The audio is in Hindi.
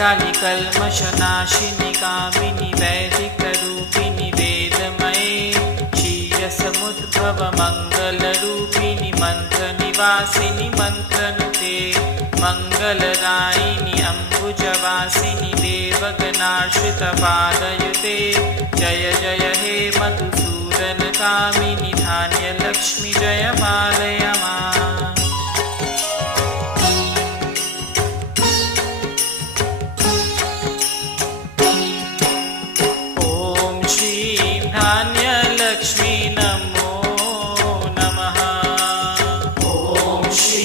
काली कल्मषनाशिनि कामिनि वैदिकरूपिणि वेदमये क्षीरसमुद्भव मङ्गलरूपिणि मन्त्रनिवासिनि मन्त्रनुते मङ्गलदायिनि अम्बुजवासिनि देवगणाश्रितपादयुते जय जय हे मधुसूदनकामिनि धान्यलक्ष्मि जय पालय माम्।